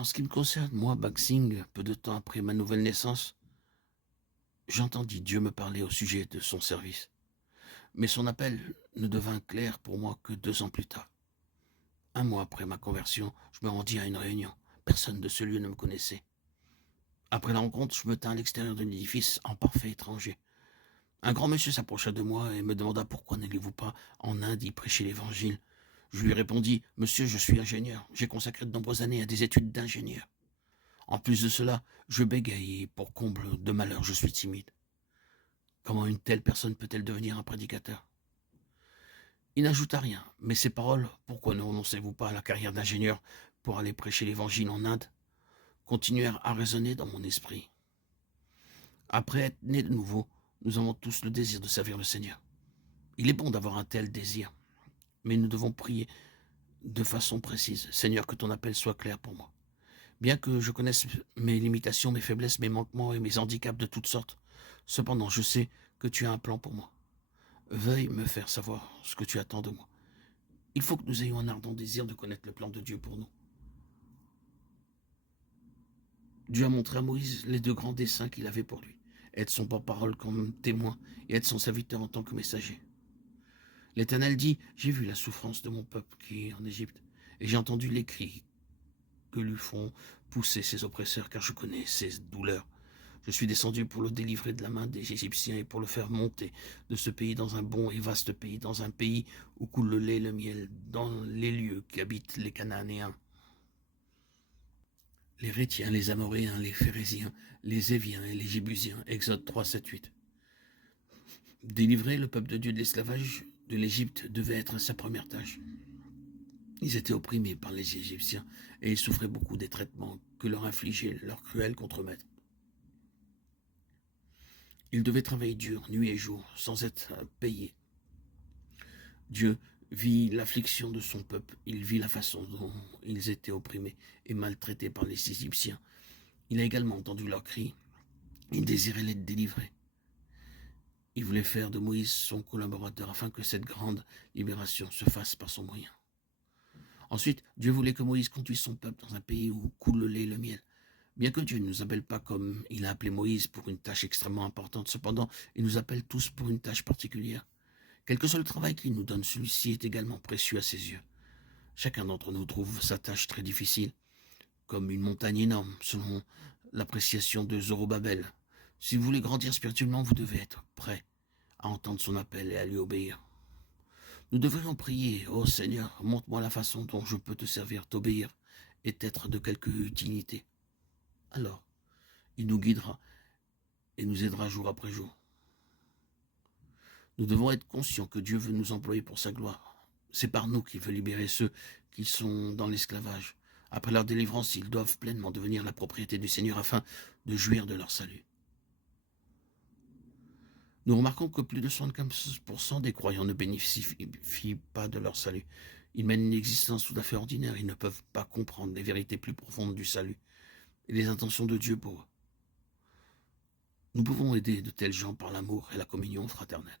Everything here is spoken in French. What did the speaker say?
En ce qui me concerne, moi, Baxing, peu de temps après ma nouvelle naissance, j'entendis Dieu me parler au sujet de son service. Mais son appel ne devint clair pour moi que 2 ans plus tard. Un mois après ma conversion, je me rendis à une réunion. Personne de ce lieu ne me connaissait. Après la rencontre, je me tins à l'extérieur de l'édifice en parfait étranger. Un grand monsieur s'approcha de moi et me demanda pourquoi n'allez-vous pas en Inde y prêcher l'évangile. Je lui répondis, monsieur, je suis ingénieur. J'ai consacré de nombreuses années à des études d'ingénieur. En plus de cela, je bégaye et pour comble de malheur, je suis timide. Comment une telle personne peut-elle devenir un prédicateur? Il n'ajouta rien, mais ces paroles, pourquoi ne renoncez-vous pas à la carrière d'ingénieur pour aller prêcher l'évangile en Inde, continuèrent à résonner dans mon esprit. Après être nés de nouveau, nous avons tous le désir de servir le Seigneur. Il est bon d'avoir un tel désir, mais nous devons prier de façon précise. Seigneur, que ton appel soit clair pour moi. Bien que je connaisse mes limitations, mes faiblesses, mes manquements et mes handicaps de toutes sortes, cependant je sais que tu as un plan pour moi. Veuille me faire savoir ce que tu attends de moi. Il faut que nous ayons un ardent désir de connaître le plan de Dieu pour nous. Dieu a montré à Moïse les 2 grands desseins qu'il avait pour lui. Être son porte-parole comme témoin et être son serviteur en tant que messager. L'Éternel dit, j'ai vu la souffrance de mon peuple qui est en Égypte, et j'ai entendu les cris que lui font pousser ses oppresseurs, car je connais ses douleurs. Je suis descendu pour le délivrer de la main des Égyptiens et pour le faire monter de ce pays dans un bon et vaste pays, dans un pays où coule le lait et le miel, dans les lieux qu'habitent les Cananéens, les Rétiens, les Amoréens, les Phérésiens, les Éviens et les Jébusiens. Exode 3, 7, 8. Délivrer le peuple de Dieu de l'esclavage de l'Égypte devait être sa première tâche. Ils étaient opprimés par les Égyptiens et ils souffraient beaucoup des traitements que leur infligeaient leurs cruels contremaîtres. Ils devaient travailler dur, nuit et jour, sans être payés. Dieu vit l'affliction de son peuple, il vit la façon dont ils étaient opprimés et maltraités par les Égyptiens. Il a également entendu leurs cris, il désirait les délivrer. Il voulait faire de Moïse son collaborateur afin que cette grande libération se fasse par son moyen. Ensuite, Dieu voulait que Moïse conduise son peuple dans un pays où coule le lait et le miel. Bien que Dieu ne nous appelle pas comme il a appelé Moïse pour une tâche extrêmement importante, cependant, il nous appelle tous pour une tâche particulière. Quel que soit le travail qu'il nous donne, celui-ci est également précieux à ses yeux. Chacun d'entre nous trouve sa tâche très difficile, comme une montagne énorme, selon l'appréciation de Zorobabel. Si vous voulez grandir spirituellement, vous devez être prêt à entendre son appel et à lui obéir. Nous devrions prier, ô Seigneur, montre-moi la façon dont je peux te servir, t'obéir et être de quelque utilité. Alors, il nous guidera et nous aidera jour après jour. Nous devons être conscients que Dieu veut nous employer pour sa gloire. C'est par nous qu'il veut libérer ceux qui sont dans l'esclavage. Après leur délivrance, ils doivent pleinement devenir la propriété du Seigneur afin de jouir de leur salut. Nous remarquons que plus de 75% des croyants ne bénéficient pas de leur salut. Ils mènent une existence tout à fait ordinaire. Ils ne peuvent pas comprendre les vérités plus profondes du salut et les intentions de Dieu pour eux. Nous pouvons aider de tels gens par l'amour et la communion fraternelle.